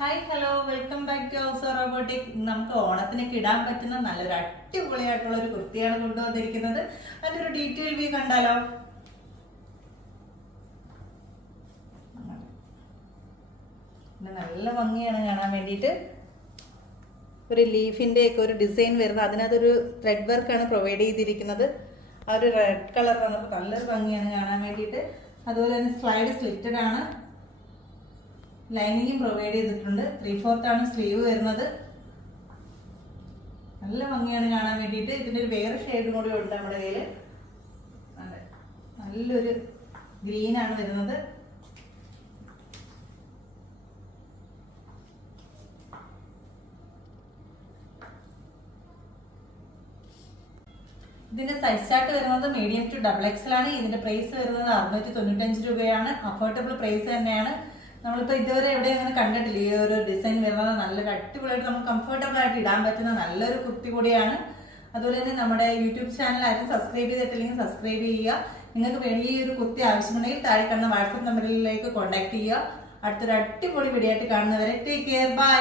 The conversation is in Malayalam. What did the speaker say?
Hi hello welcome back to House Robotic. നമുക്ക് ഓണത്തിനൊക്കെ ഇടാൻ പറ്റുന്ന നല്ലൊരു അടിപൊളിയായിട്ടുള്ള ഒരു കുർത്തിയാണ് കൊണ്ടുവന്നിരിക്കുന്നത്. അതിന്റെ ഒരു ഡീറ്റെയിൽ വ്യൂ കണ്ടാലോ? നല്ല ഭംഗിയാണ് കാണാൻ വേണ്ടിയിട്ട്. ഒരു ലീഫിന്റെ ഒക്കെ ഒരു ഡിസൈൻ വരുന്നത്, അതിനകത്തൊരു ത്രെഡ് വർക്കാണ് പ്രൊവൈഡ് ചെയ്തിരിക്കുന്നത്. ആ ഒരു റെഡ് കളർ വന്നപ്പോൾ നല്ലൊരു ഭംഗിയാണ് കാണാൻ വേണ്ടിയിട്ട്. അതുപോലെ തന്നെ സ്ലൈഡ് സ്ലിറ്റഡ് ആണ്. ലൈനിങ്ങും പ്രൊവൈഡ് ചെയ്തിട്ടുണ്ട്. 3/4 ആണ് സ്ലീവ് വരുന്നത്. നല്ല ഭംഗിയാണ് കാണാൻ വേണ്ടിയിട്ട്. ഇതിന്റെ ഒരു വേറെ ഷെയ്ഡും കൂടി ഉണ്ട് നമ്മുടെ കയ്യില്. നല്ലൊരു ഗ്രീൻ ആണ് വരുന്നത്. ഇതിന്റെ സൈസ് ചാർട്ട് വരുന്നത് മീഡിയം ടു XXL ആണ്. ഇതിന്റെ പ്രൈസ് വരുന്നത് 695 രൂപയാണ്. അഫോർഡബിൾ പ്രൈസ് തന്നെയാണ്. നമ്മളിപ്പോ ഇതുവരെ എവിടെ അങ്ങനെ കണ്ടിട്ടില്ല ഈ ഒരു ഡിസൈൻ വരുന്നത്. നല്ലൊരു അടിപൊളിയായിട്ട് നമുക്ക് കംഫർട്ടബിൾ ആയിട്ട് ഇടാൻ പറ്റുന്ന നല്ലൊരു കുർത്തി കൂടിയാണ്. അതുപോലെ തന്നെ നമ്മുടെ യൂട്യൂബ് ചാനൽ ആരും സബ്സ്ക്രൈബ് ചെയ്തിട്ടില്ലെങ്കിൽ സബ്സ്ക്രൈബ് ചെയ്യുക. നിങ്ങൾക്ക് വേണ്ടി ഈ ഒരു കുർത്തി ആവശ്യമുണ്ടെങ്കിൽ താഴെ കാണുന്ന വാട്സ്ആപ്പ് നമ്പറിലേക്ക് കോൺടാക്ട് ചെയ്യുക. അടുത്തൊരു അടിപൊളി വീഡിയോ ആയിട്ട് കാണുന്നവരെ ടേക്ക് കെയർ, ബൈ.